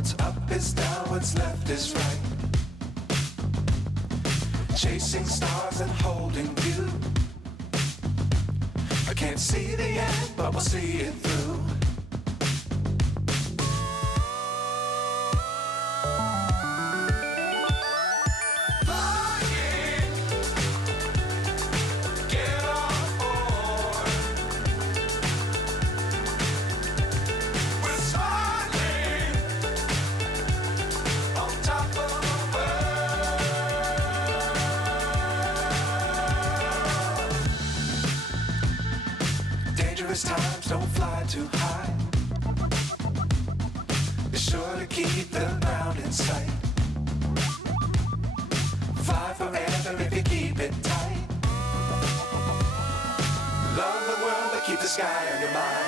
What's up is down, what's left is right. Chasing stars and holding you. I can't see the end, but we'll see it through. Dangerous times, don't fly too high. Be sure to keep the ground in sight. Fly forever if you keep it tight. Love the world, but keep the sky on your mind.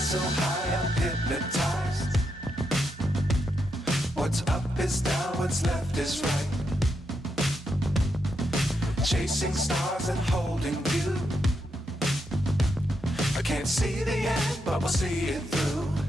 So high, I'm hypnotized. What's up is down, what's left is right. Chasing stars and holding you. I can't see the end, but we'll see it through.